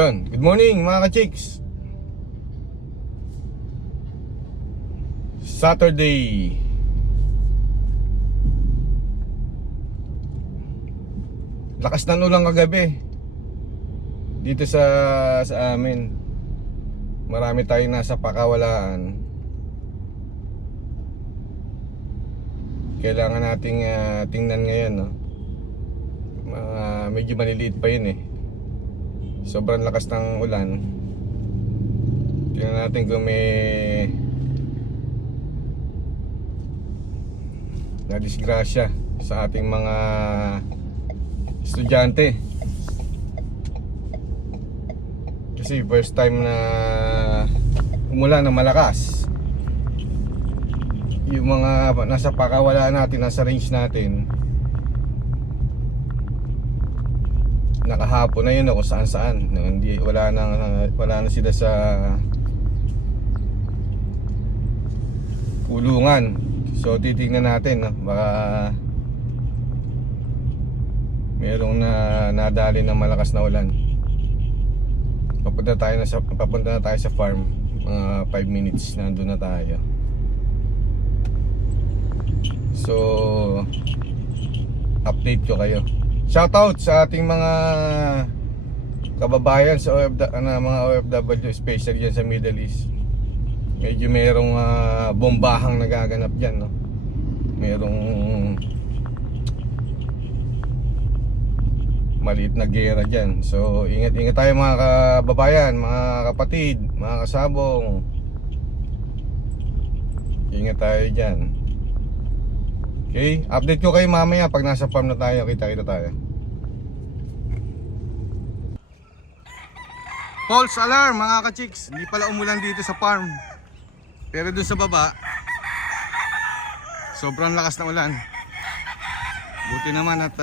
Yun, good morning mga ka-chicks. Saturday. Lakas ng ulan kagabi dito sa amin. Marami tayong nasa pakawalaan. Kailangan nating tingnan ngayon, no? Medyo maliliit pa yun eh. Sobrang lakas ng ulan. Tingnan natin kung may nadisgrasya sa ating mga estudyante. Kasi first time na umulan ng malakas. Yung mga nasa pakawalaan natin, nasa range natin, nakahapon na yun kung saan saan. Hindi, wala na sila sa kulungan. So titingnan natin, no? Baka merong nadali ng malakas na ulan. Papunta na tayo sa farm. Mga 5 minutes nandun na tayo. So update ko kayo. Shoutout sa ating mga kababayan sa mga OFW, especially dyan sa Middle East. Medyo merong bombahang nagaganap dyan, no? Merong maliit na gera dyan. So ingat tayo mga kababayan, mga kapatid, mga kasabong. Ingat tayo dyan. Okay, update ko kayo mamaya pag nasa farm na tayo. Kita tayo. False alarm mga ka-chicks. Hindi pala umulan dito sa farm. Pero dun sa baba, sobrang lakas na ulan. Buti naman at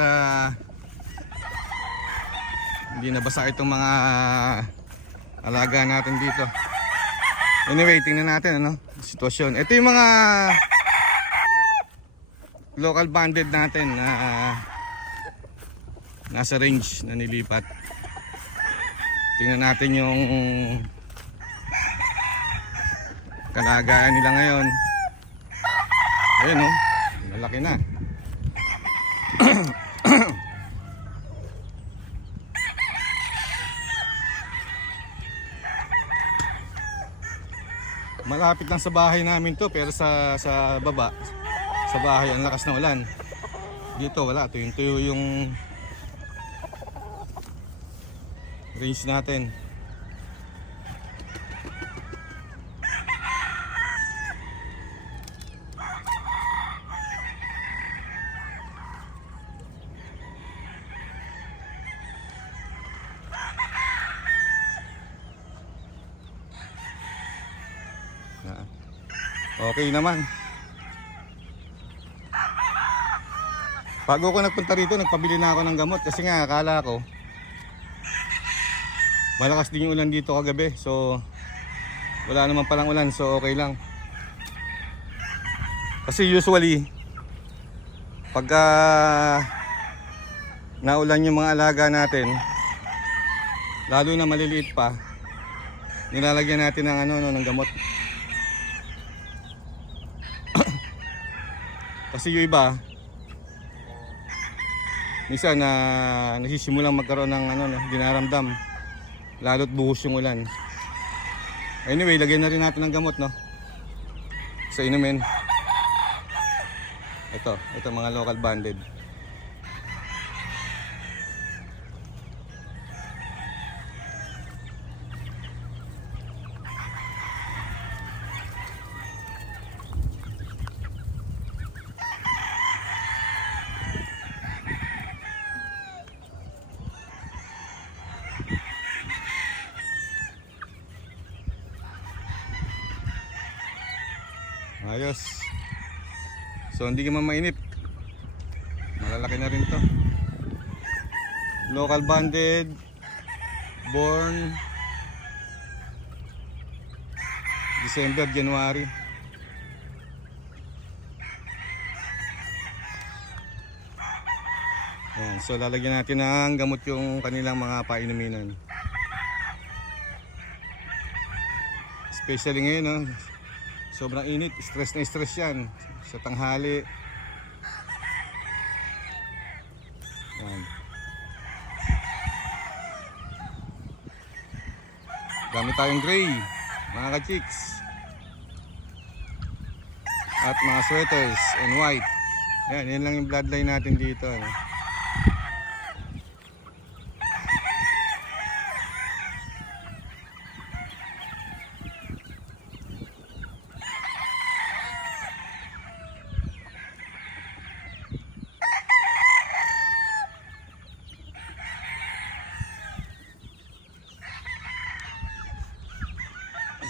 hindi nabasa itong mga alaga natin dito. Anyway, tingnan natin ano sitwasyon. Ito yung mga local banded natin na nasa range na nilipat. Tingnan natin yung kalagayan nila ngayon. Ayun, oh, malaki na. Malapit lang sa bahay namin to, pero sa baba sa bahay ang lakas ng ulan. Dito wala, tuyo yung range natin. Okay naman. Bago ko nagpunta rito, nagpabili na ako ng gamot kasi nga akala ko malakas din yung ulan dito kagabi. So wala naman palang ulan, so okay lang. Kasi usually pagka naulan yung mga alaga natin, lalo na maliliit pa, nilalagyan natin ng ng gamot. Kasi yung iba minsan nasisimulang magkaroon ng dinaramdam, lalo't buhos yung ulan. Anyway, lagyan na rin natin ng gamot, no? Sa inumin. Ito mga local banded. Ayos. So hindi ka mainit. Malalaki na rin to. Local banded, born December, January. Ayan, so lalagyan natin ng gamot yung kanilang mga painuminan. Especially ngayon, no? Sobrang init, stress na stress yan sa tanghali. Yan. Dami tayong gray, mga ka-chicks. At mga sweaters and white. Yan lang yung bloodline natin dito, ano?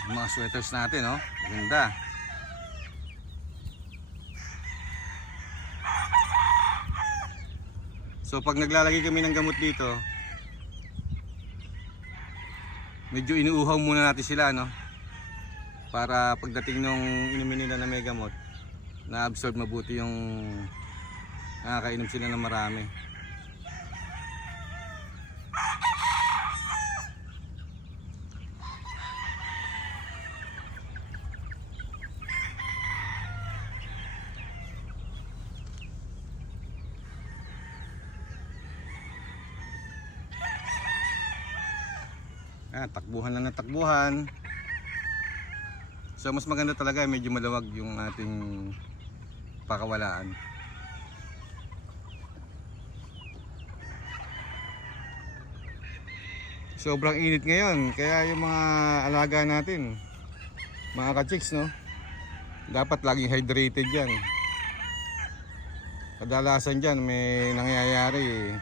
Mga sweaters natin, oh. Ganda. So pag naglalagay kami ng gamot dito, medyo inuuhaw muna natin sila, no? Para pagdating nung inumin nila na may gamot, na-absorb mabuti yung nakakainom sila ng marami. Takbuhan lang ng takbuhan. So mas maganda talaga medyo malawag yung ating pakawalaan. Sobrang init ngayon, kaya yung mga alaga natin, mga ka-chicks, no, dapat laging hydrated yan. Kadalasan dyan may nangyayari,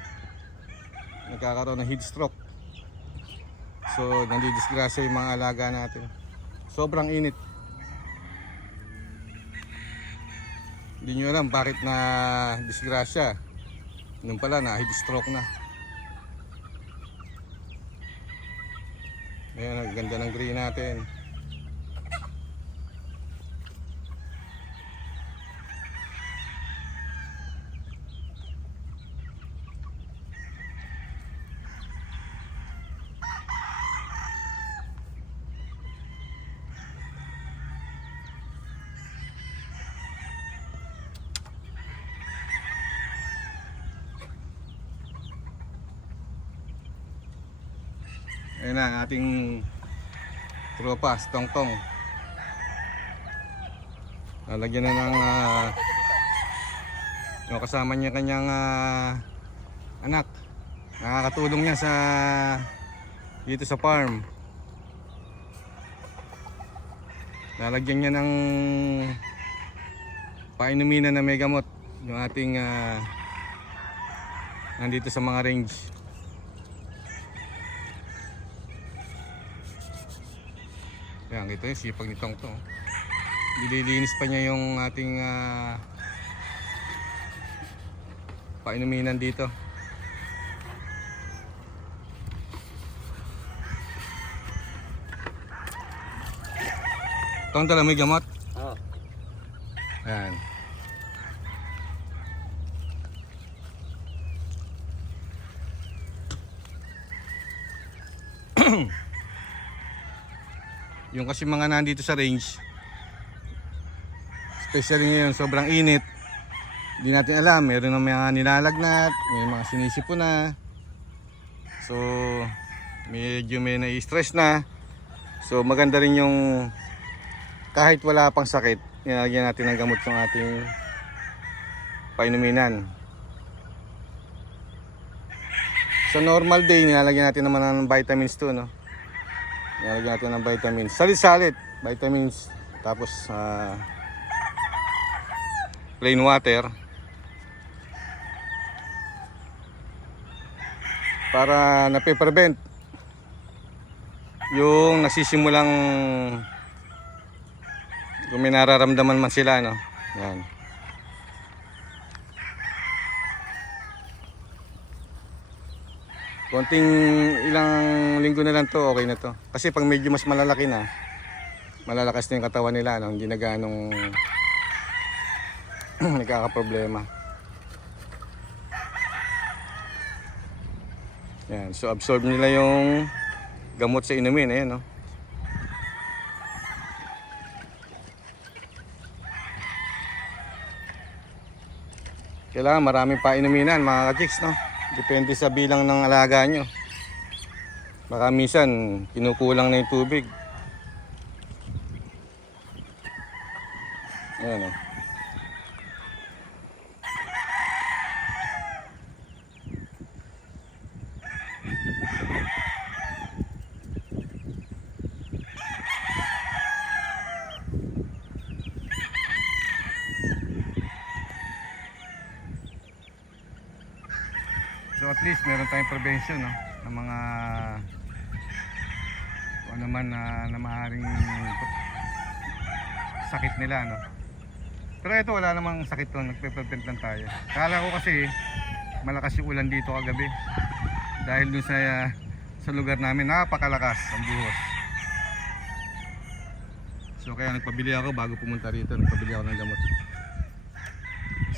nagkakaroon ng heat stroke. So nandidisgrasya yung mga alaga natin. Sobrang init. Hindi nyo alam bakit na disgrasya. Nung pala na heat stroke na. Ayan, ang ganda ng green natin. Ayan na ang ating tropa, si Tongtong. Lalagyan na ng yung kasama niya kanyang anak. Nakakatulong niya sa dito sa farm. Lalagyan niya ng painuminan na may gamot yung ating nandito sa mga range. Yan, ito yung sipag ni Tongtong. Nililinis pa niya yung ating painuminan dito. Tong tala may gamot? Oo. Yan. Yung kasi mga nandito sa range, especially ngayon sobrang init, hindi natin alam, meron ng mga nilalagnat, may mga sinisipo na. So medyo may na-stress na. So maganda rin yung kahit wala pang sakit, nilagyan natin ng gamot ng ating painuminan. Sa normal day, nilalagyan natin naman ng vitamins to, no? Nilalagyan natin ng vitamins. Salit-salit, vitamins. Tapos plain water. Para nape-prevent yung nasisimulang kung may nararamdaman man sila, no? Yan. Konting ilang linggo na lang to, okay na to. Kasi pag medyo mas malalaki na, malalakas na yung katawan nila, no? Hindi na ganong nagkakaproblema. Yan, so absorb nila yung gamot sa inumin, ayan, no? Kailangan maraming painuminan mga ka-chicks, no? Depende sa bilang ng alaga nyo. Baka minsan kinukulang na yung tubig. Ayan, oh. So at least meron tayong prevention, no, ng mga kung ano man na maaaring sakit nila, no. Pero ito wala namang sakit to, nagpe-prevent lang tayo. Kala ko kasi malakas yung ulan dito kagabi. Dahil dun sa lugar namin napakalakas ang buhos. So kaya nagpabili ako bago pumunta rito, nagpabili ako ng gamot.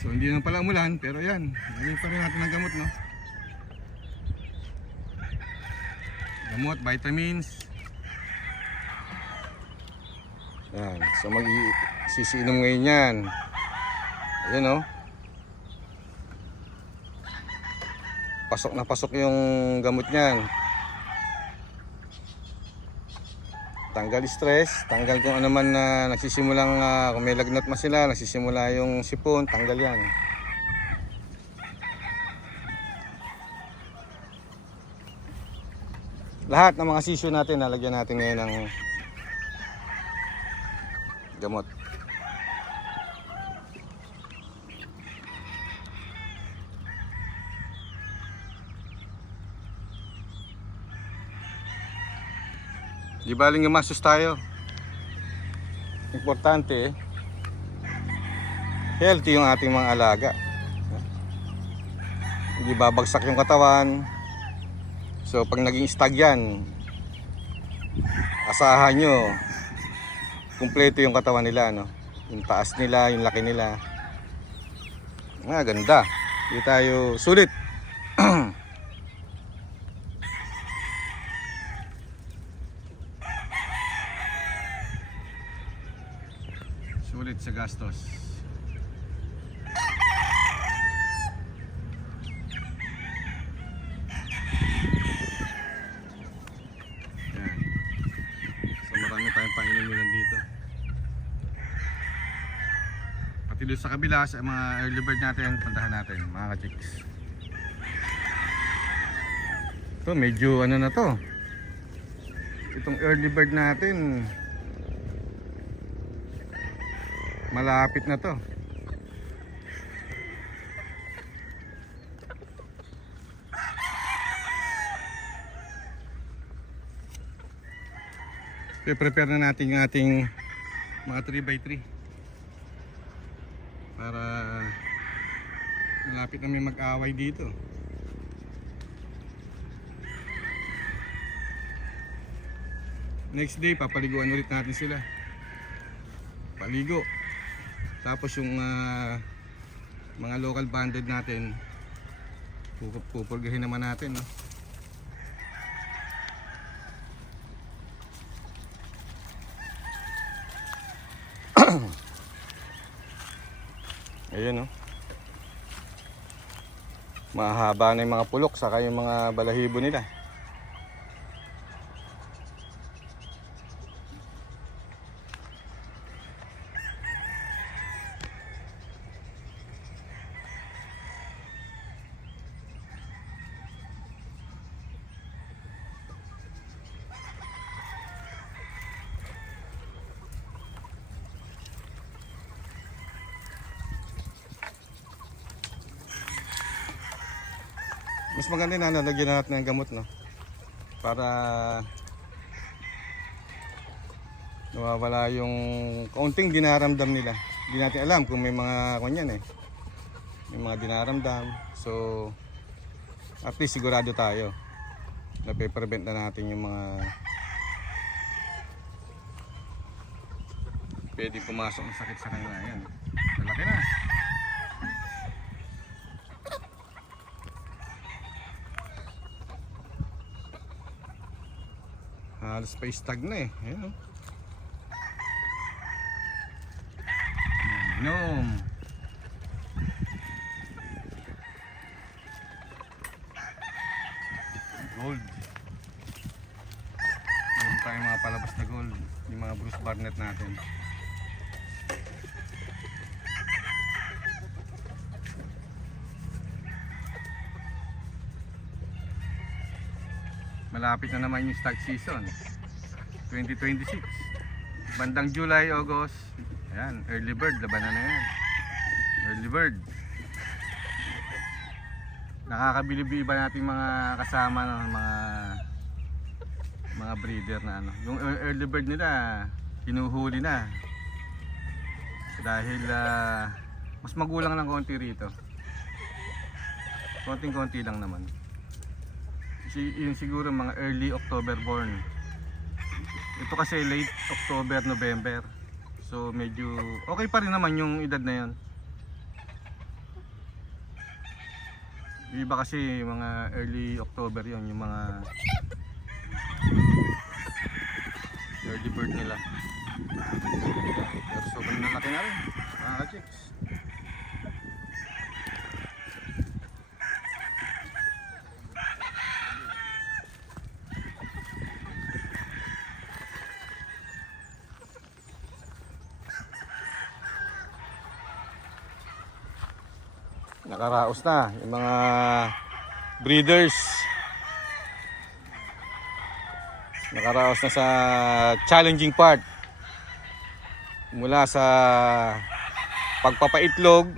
So hindi naman pala umulan, pero yan, bili pa rin natin ng gamot, no. Gamot, vitamins. Yan. So sisiinom ngayon yan. Ayan, oh. Pasok na pasok yung gamot niyan. Tanggal stress, tanggal kung ano man na nagsisimulang kung may lagnat man sila, nagsisimula yung sipon, tanggal yan. Lahat ng mga sisyo natin, nalagyan natin ngayon ng gamot. Di baling gumastos tayo. Importante, healthy yung ating mga alaga. Hindi babagsak yung katawan. So pag naging stag yan, asahan nyo kumpleto yung katawan nila, no? Yung taas nila, yung laki nila. Ganda. Hindi tayo sulit. Sulit sa gastos. Yan. So marami tayong painuminan dito. Pati doon sa kabila, sa mga early bird natin, puntahan natin mga ka-chicks. Ito medyo ano na to. Itong early bird natin malapit na to. I-prepare na natin yung ating mga 3x3 para malapit na may mag-away dito. Next day papaliguan ulit natin sila. Paligo. Tapos yung mga local banded natin pupurgahin naman natin, no? Ayan, no? Mahaba na yung mga pulok saka yung mga balahibo nila. Mas maganda na lagyan natin ng gamot, no? Para nawawala yung kaunting dinaramdam nila. Hindi natin alam kung may mga kanyan, may mga dinaramdam. So at least sigurado tayo na pe-prevent na natin yung mga pwede pumasok ng sakit sa kanila. Yan, malaki na. Halos pa stag na Ayan, oh. Inom. kalat natin. Malapit na naman yung stag season 2026. Bandang July, August. Ayan, early bird, labanan na yan. Early bird. Nakakabilib iba nating mga kasama ng mga breeder na ano. Yung early bird nila hinuhuli na. Dahil mas magulang ng konti rito. Konting-konti lang naman. Yung siguro mga early October born. Ito kasi late October, November. So medyo okay pa rin naman yung edad na yun. Yung iba kasi mga early October yon, yung mga early bird nila. Pero sobrang laki na rin mga ka-chicks. Nakaraos na yung mga breeders. Nakaraos na sa challenging part. Mula sa pagpapaitlog,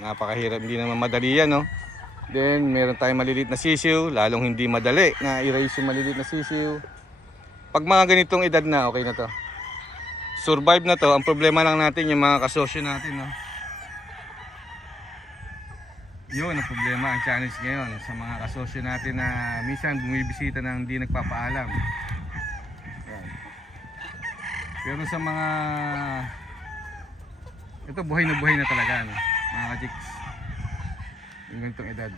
napakahirap, hindi naman madali yan, no? Then meron tayong maliliit na sisiw, lalong hindi madali na i-raise yung maliliit na sisiw. Pag mga ganitong edad na, okay na to. Survive na to. Ang problema lang natin yung mga kasosyo natin, no? Yun ang problema, ang challenge ngayon sa mga kasosyo natin na minsan bumibisita na hindi nagpapaalam. Yan. Pero sa mga ito, buhay na talaga, no? Mga ka-chicks, yung ganitong edad.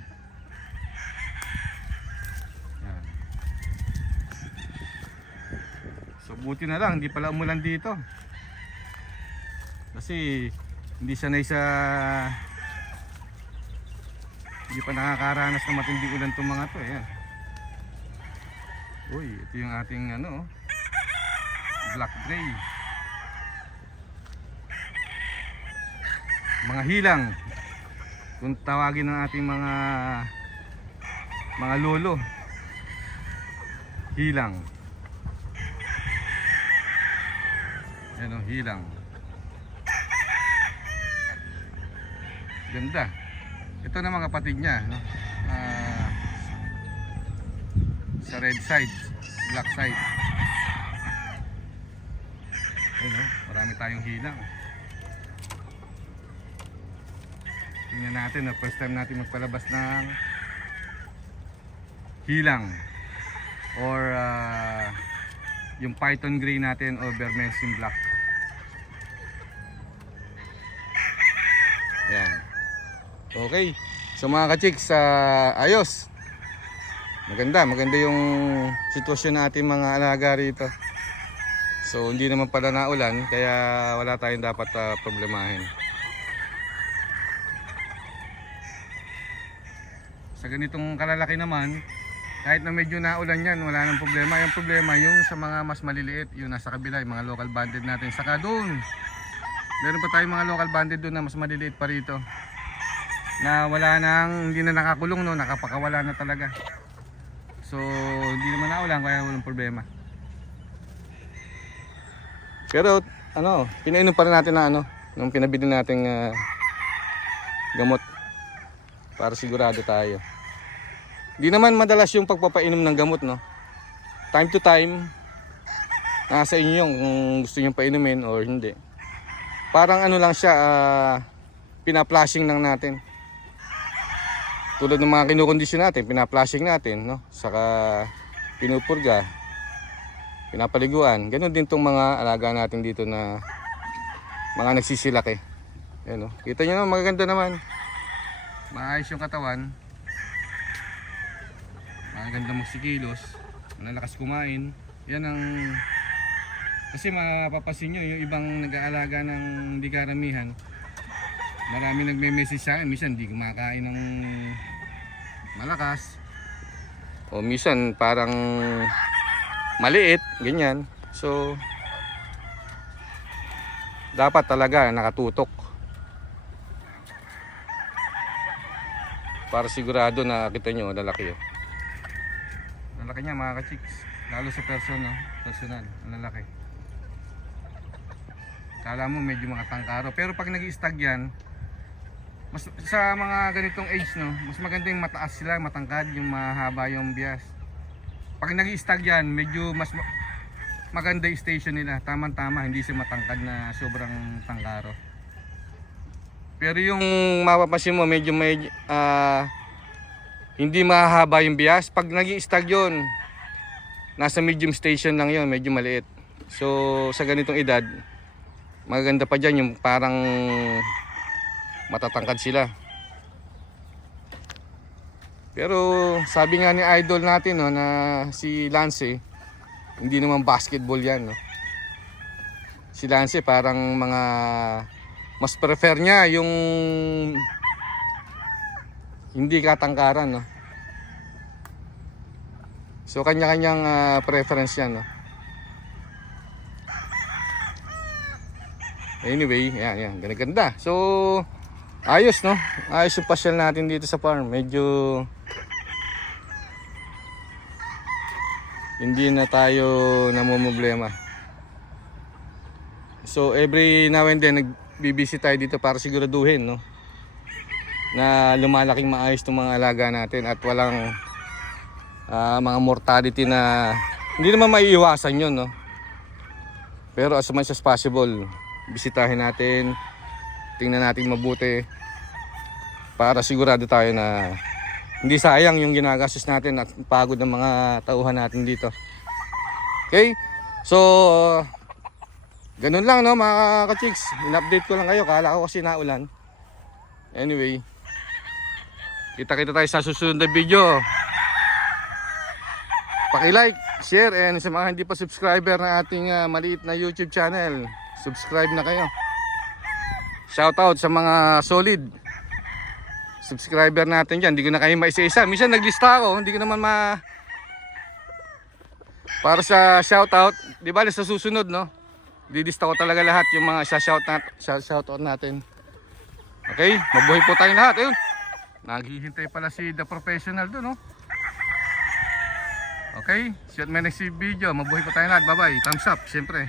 Yan. So buti na lang hindi pala umulan dito, kasi hindi sanay sa, hindi pa nakakaranas ng matinding ulan itong mga to. Ayan. Uy, ito yung ating ano, black gray. Mga hilang, kung tawagin ng ating mga lolo, hilang. Ayan o, hilang. Ganda. Ito na mga kapatid niya, no? Sa red side, black side. Ayun, no? Marami tayong hilang. Tingnan natin, no? First time natin magpalabas ng hilang or yung python gray natin o Bermesin black. Yan. Okay, so mga ka-chicks, ayos. Maganda yung sitwasyon natin mga alaga rito. So hindi naman pala naulan, kaya wala tayong dapat problemahin. Sa ganitong kalalaki naman, kahit na medyo naulan yan, wala nang problema. Yung problema yung sa mga mas maliliit, yung nasa kabila, yung mga local banded natin. Saka doon, meron pa tayong mga local banded doon na mas maliliit pa rito, na wala nang, hindi na nakakulong, no, nakapakawala na talaga. So hindi naman naulan, kaya walang problema. Pero ano, pinainom pa rin natin na ano, nung pinabili nating gamot para sigurado tayo. Hindi naman madalas yung pagpapainom ng gamot, no. Time to time, nasa inyo yung kung gusto nyo painumin or hindi. Parang ano lang siya, pina-flushing lang natin. Tulad ng mga kinukondisyon natin, pina-flushing natin, no? Saka pinupurga, pinapaliguan. Ganon din tong mga alaga natin dito na mga nagsisilaki. Ayan, no? Kita nyo naman, magaganda naman. Maayos yung katawan. Maganda magsikilos, malalakas kumain. Yan ang, kasi mapapasin nyo yung ibang nag-aalaga ng hindi karamihan. Marami nagme-message sa akin, minsan hindi kumakain ng malakas, o minsan parang maliit, ganyan. So dapat talaga nakatutok. Para sigurado na kita nyo, lalaki oh. Lalaki niya mga ka-chicks. Lalo sa personal, ang lalaki. Kala mo medyo mga tangkaro. Pero pag nag-i-stag yan, mas, sa mga ganitong age no, mas maganda yung mataas sila, matangkad, yung mahaba yung bias. Pag nag-i-stag yan, medyo mas maganda yung station nila. Tama-tama, hindi siya matangkad na sobrang tangkaro. Pero yung mapapansin mo medyo may hindi mahaba yung bias. Pag nag-i-stag yun, nasa medium station lang yun, medyo maliit. So sa ganitong edad, maganda pa dyan yung parang matatangkad sila. Pero sabi nga ni idol natin no, na si Lance, hindi naman basketball yan no. Si Lance parang mga mas prefer niya yung hindi katangkaran no. So kanya-kanyang preference yan no. Anyway, yan, ganda. So ayos no. Ayos yung pasyal natin dito sa farm. Medyo hindi na tayo namumblema. So every now and then nagbibisit tayo dito para siguraduhin no, na lumalaking maayos itong mga alaga natin at walang mga mortality na hindi naman maiiwasan yun no. Pero as much as possible, bisitahin natin, tingnan natin mabuti para sigurado tayo na hindi sayang yung ginagastos natin at pagod ng mga tauhan natin dito. Okay, so ganun lang no mga ka-chicks, in-update ko lang kayo, kala ko kasi naulan. Anyway, kita-kita tayo sa susunod na video. Paki-like, share, and sa mga hindi pa subscriber na ating maliit na YouTube channel, subscribe na kayo. Shoutout sa mga solid subscriber natin dyan. Hindi ko na kayo maisa-isa. Minsan naglista ako, hindi ko naman para sa shoutout, di ba sa susunod no, didista ko talaga lahat yung mga shoutout natin. Okay, mabuhay po tayong lahat. Ayun, naghihintay pala si The Professional doon no. Okay, see you at my next video. Mabuhay po tayong lahat. Bye bye, thumbs up syempre.